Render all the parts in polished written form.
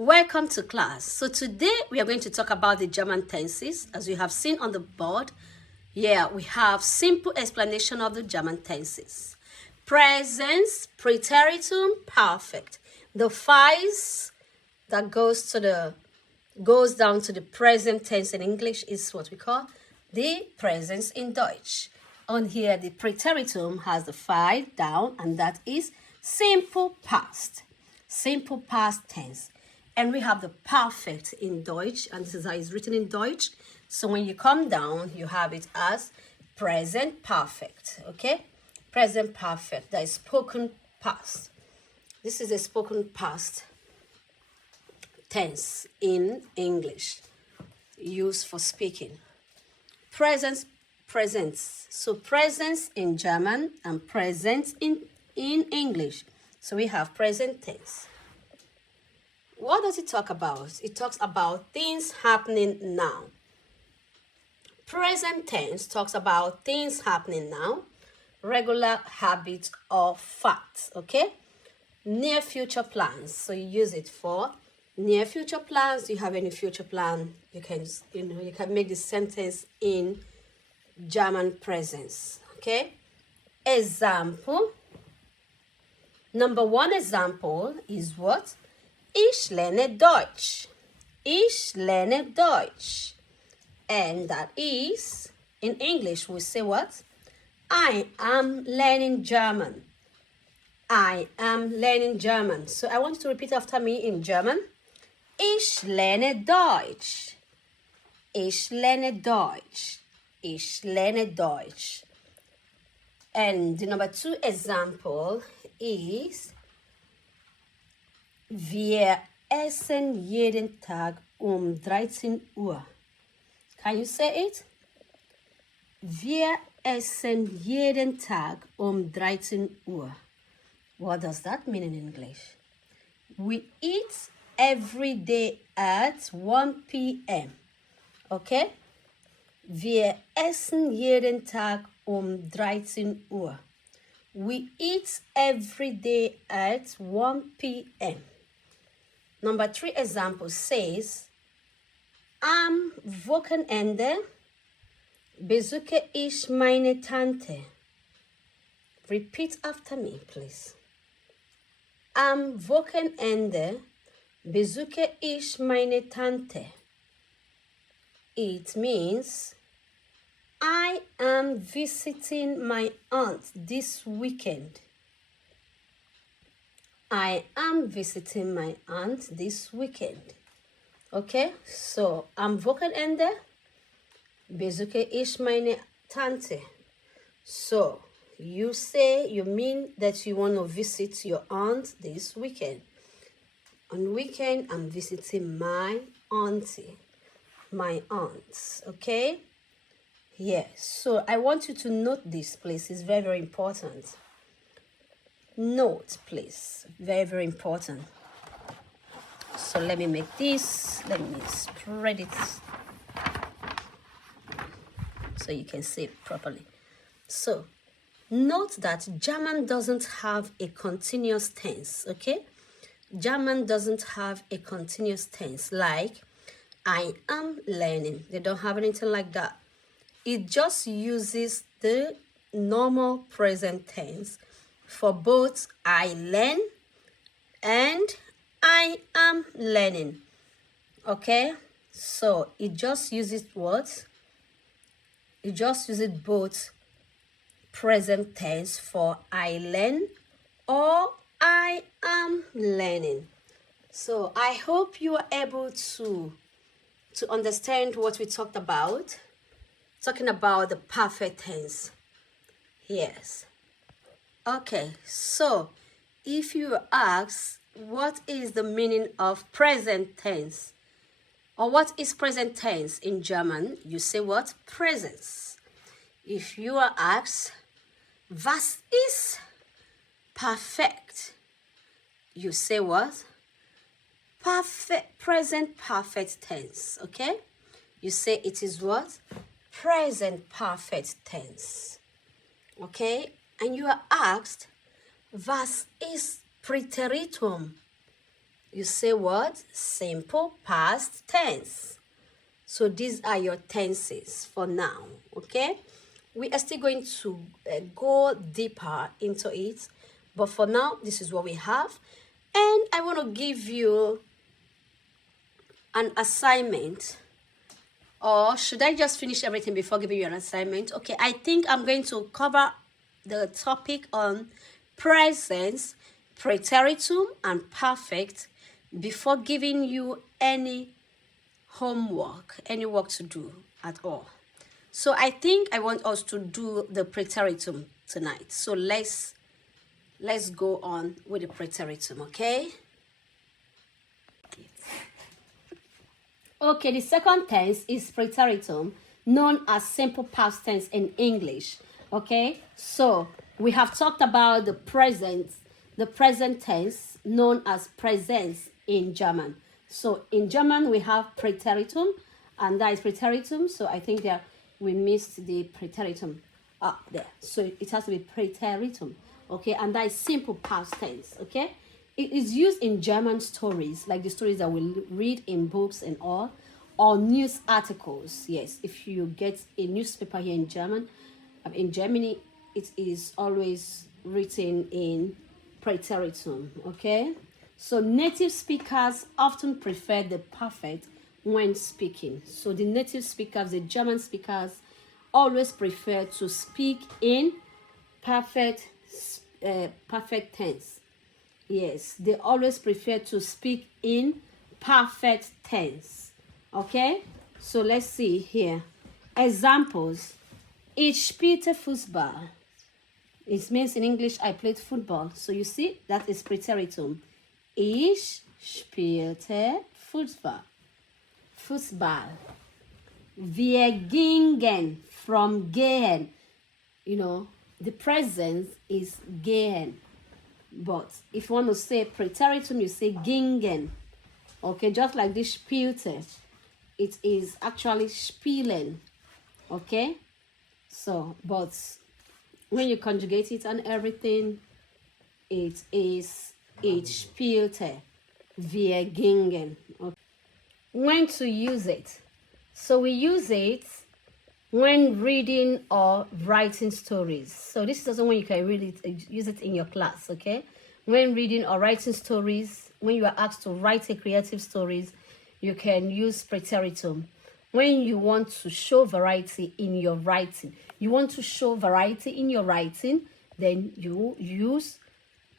Welcome to class. So today we are going to talk about the German tenses. As you have seen on the board, here we have simple explanation of the German tenses. Present, Präteritum, Perfekt. The files that goes down to the present tense in English is what we call the presence in Deutsch. On here, the Präteritum has the file down, and that is simple past tense. And we have the perfect in Deutsch, and this is how it's written in Deutsch. So when you come down, you have it as present perfect, okay? Present perfect, that is spoken past. This is a spoken past tense in English, used for speaking. Presence. So presence in German and present in English. So we have present tense. What does it talk about? It talks about things happening now. Present tense talks about things happening now, regular habits or facts, okay? Near future plans. So you use it for near future plans. Do you have any future plan? You can make this sentence in German presence, okay? Example. Number one example is what? Ich lerne Deutsch. Ich lerne Deutsch. And that is, in English, we say what? I am learning German. I am learning German. So I want you to repeat after me in German. Ich lerne Deutsch. Ich lerne Deutsch. Ich lerne Deutsch. And the number two example is wir essen jeden Tag 13 Uhr. Can you say it? Wir essen jeden Tag 13 Uhr. What does that mean in English? We eat every day at 1 p.m. Okay? Wir essen jeden Tag 13 Uhr. We eat every day at 1 p.m. Number three example says, am Wochenende besuche ich meine Tante. Repeat after me, please. Am Wochenende besuche ich meine Tante. It means, I am visiting my aunt this weekend. I am visiting my aunt this weekend. Okay, so am Wochenende besuche ich meine Tante. So you mean that you want to visit your aunt this weekend. On weekend, I'm visiting my auntie, my aunts. Okay. Yes, so I want you to note this, please. It's very, very important. Note, please. Very, very important. So let me make this. Let me spread it so you can see it properly. So note that German doesn't have a continuous tense, okay? German doesn't have a continuous tense like I am learning. They don't have anything like that. It just uses the normal present tense for both I learn and I am learning. Okay? So it just uses what? It just uses both present tense for I learn or I am learning. So I hope you are able to understand what we talked about. Talking about the perfect tense. Yes. Okay, so if you ask what is the meaning of present tense or what is present tense in German, you say what? Presence. If you are asked was ist perfekt, you say what? Perfect, present perfect tense, okay? You say it is what? Present perfect tense, okay? And you are asked, was ist Präteritum? You say what? Simple past tense. So these are your tenses for now, okay? We are still going to go deeper into it, but for now, this is what we have. And I want to give you an assignment. Or should I just finish everything before giving you an assignment? Okay, I think I'm going to cover the topic on present, Präteritum, and perfect before giving you any homework, any work to do at all. So I think I want us to do the Präteritum tonight. So let's go on with the Präteritum, okay? Okay, the second tense is Präteritum, known as simple past tense in English. Okay, so we have talked about the present tense known as Präsenz in German. So in German we have Präteritum, and that is Präteritum. So I think that we missed the Präteritum up there. So it has to be Präteritum. Okay, and that is simple past tense. Okay. It is used in German stories, like the stories that we read in books and all, or news articles. Yes, if you get a newspaper here in Germany, it is always written in Präteritum, okay? So native speakers often prefer the perfect when speaking. So the native speakers, the German speakers, always prefer to speak in perfect tense. Yes, they always prefer to speak in perfect tense. Okay, so let's see here. Examples. Ich spielte Fußball. It means in English, I played football. So you see, that is Präteritum. Ich spielte Fußball. Fußball. Wir gingen, from gehen. You know, the present is gehen. But if you want to say Präteritum, you say gingen. Okay, just like this spielte, it is actually spielen. Okay, so but when you conjugate it and everything, it is ich spielte, wir gingen. Okay. When to use it? So we use it when reading or writing stories. So this is also when you can read it, use it in your class, okay? When reading or writing stories, when you are asked to write a creative stories, you can use Präteritum. When you want to show variety in your writing, then you use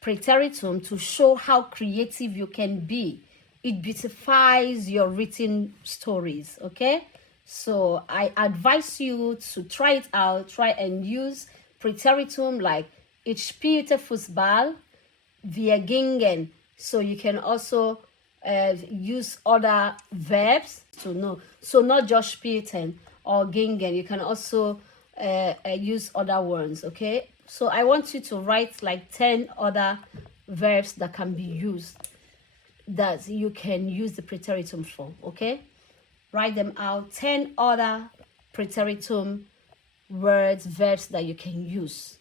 Präteritum to show how creative you can be. It beautifies your written stories, okay? So I advise you to try it out. Try and use Präteritum like ich spielte Fußball, wir gingen. So you can also use other verbs to know. So not just spielten or gingen. You can also use other words, okay? So I want you to write like 10 other verbs that can be used, that you can use the Präteritum for, okay? Write them out, 10 other Präteritum words, verbs that you can use.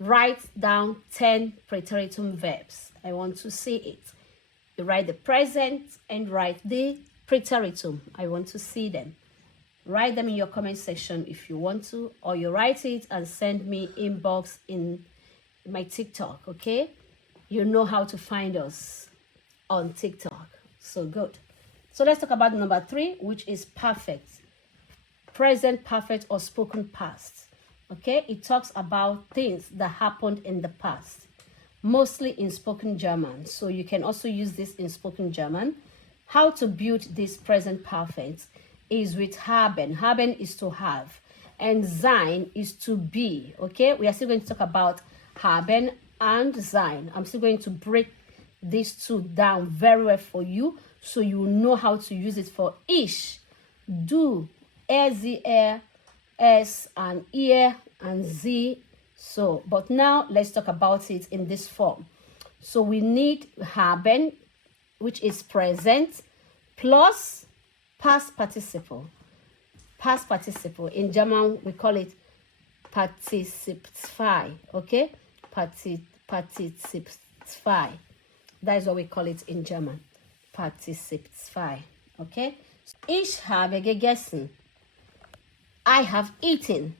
Write down 10 Präteritum verbs. I want to see it. You write the present and write the Präteritum. I want to see them. Write them in your comment section if you want to, or you write it and send me inbox in my TikTok, okay? You know how to find us on TikTok. So good. So let's talk about number 3, which is perfect. Present perfect or spoken past. Okay, it talks about things that happened in the past, mostly in spoken German. So you can also use this in spoken German. How to build this present perfect is with haben. Haben is to have, and sein is to be. Okay, we are still going to talk about haben and sein. I'm still going to break these two down very well for you, so you know how to use it for ich, du, er, es, and ihr, and sie. So, but now let's talk about it in this form. So we need haben, which is present, plus past participle. Past participle. In German, we call it Partizip 2. Okay? Partizip 2. That is what we call it in German. Partizip 2. Okay? Ich habe gegessen. I have eaten.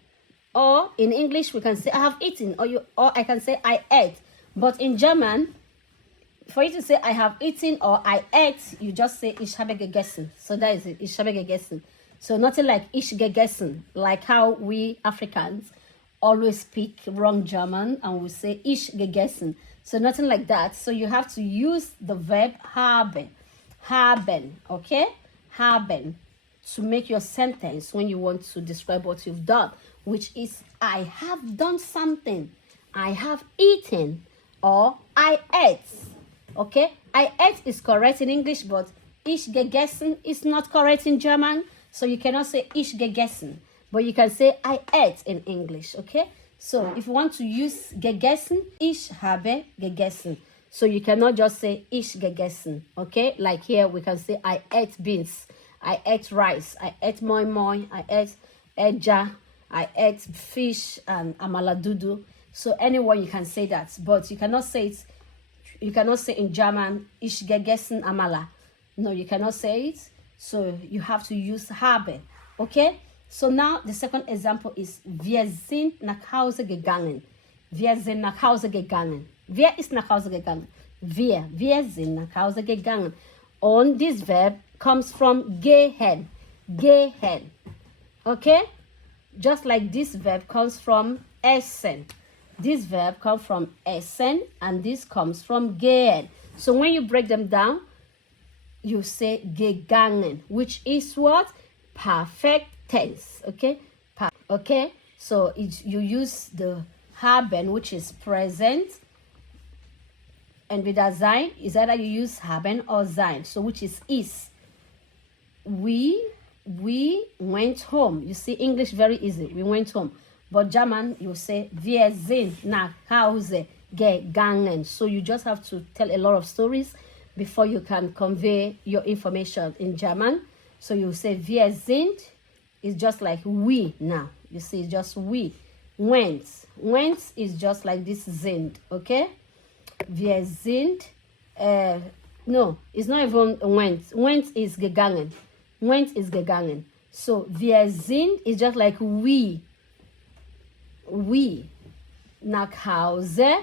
Or in English, we can say I have eaten, or I can say I ate. But in German, for you to say I have eaten or I ate, you just say ich habe gegessen. So that is it, ich habe gegessen. So nothing like ich gegessen, like how we Africans always speak wrong German and we say ich gegessen. So nothing like that. So you have to use the verb haben. Haben, okay? Haben, to make your sentence when you want to describe what you've done, which is I have done something, I have eaten, or I ate. Okay, I ate is correct in English, but ich gegessen is not correct in German. So you cannot say ich gegessen, but you can say I ate in English. Okay, so if you want to use gegessen, ich habe gegessen. So you cannot just say ich gegessen. Okay, like here we can say I ate beans, I ate rice, I ate moi moi, I ate eja, I ate fish and amala dudu. So anyone you can say that, but you cannot say it. You cannot say in German, ich gegessen amala. No, you cannot say it. So you have to use habe. Okay? So now the second example is wir sind nach Hause gegangen. Wir sind nach Hause gegangen. Wer ist nach Hause gegangen? Wir sind nach Hause gegangen. And this verb comes from gehen. Gehen. Okay? Just like this verb comes from essen. This verb comes from essen and this comes from gehen. So when you break them down, you say gegangen, which is what? Perfect tense. Okay? Okay? So you use the haben, which is present, and with a sein, is either you use haben or sein. So which is. We went home. You see, English very easy. We went home. But German, you say, wir sind nach Hause gegangen. So you just have to tell a lot of stories before you can convey your information in German. So you say, wir sind is just like we now. You see, it's just we. Went. Went is just like this sind, okay? Wir sind, no, it's not even went. Went is gegangen. Went is gegangen. So, wir sind is just like we nach Hause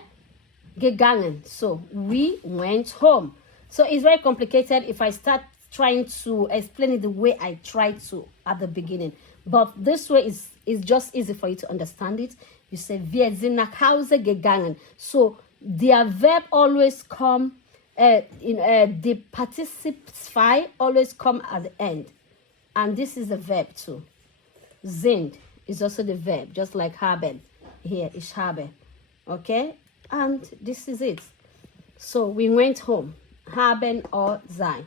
gegangen. So we went home. So it's very complicated if I start trying to explain it the way I tried to at the beginning. But this way is just easy for you to understand it. You say wir sind nach Hause gegangen. So their verb always come the participle 2 always come at the end. And this is the verb too. Sind is also the verb, just like haben. Here, ich habe. Okay? And this is it. So we went home. Haben or sein.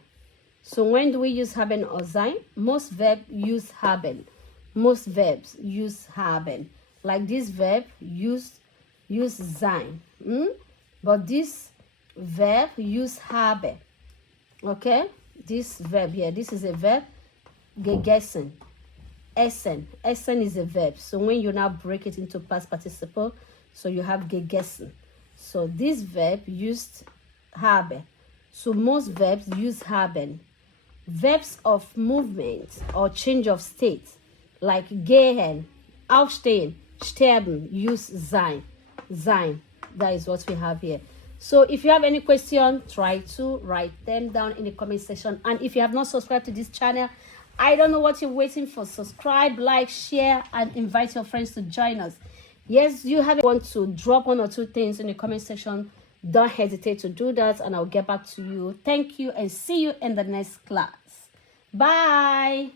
So when do we use haben or sein? Most verbs use haben. Most verbs use haben. Like this verb, use sein. But this verb use habe. Okay? This verb here, this is a verb, gegessen. Essen. Essen is a verb. So when you now break it into past participle, so you have gegessen. So this verb used habe. So most verbs use haben. Verbs of movement or change of state, like gehen, aufstehen, sterben, use sein. Sein. That is what we have here. So if you have any question, try to write them down in the comment section. And if you have not subscribed to this channel, I don't know what you're waiting for. Subscribe, like, share, and invite your friends to join us. Yes, you want to drop 1 or 2 things in the comment section. Don't hesitate to do that, and I'll get back to you. Thank you, and see you in the next class. Bye.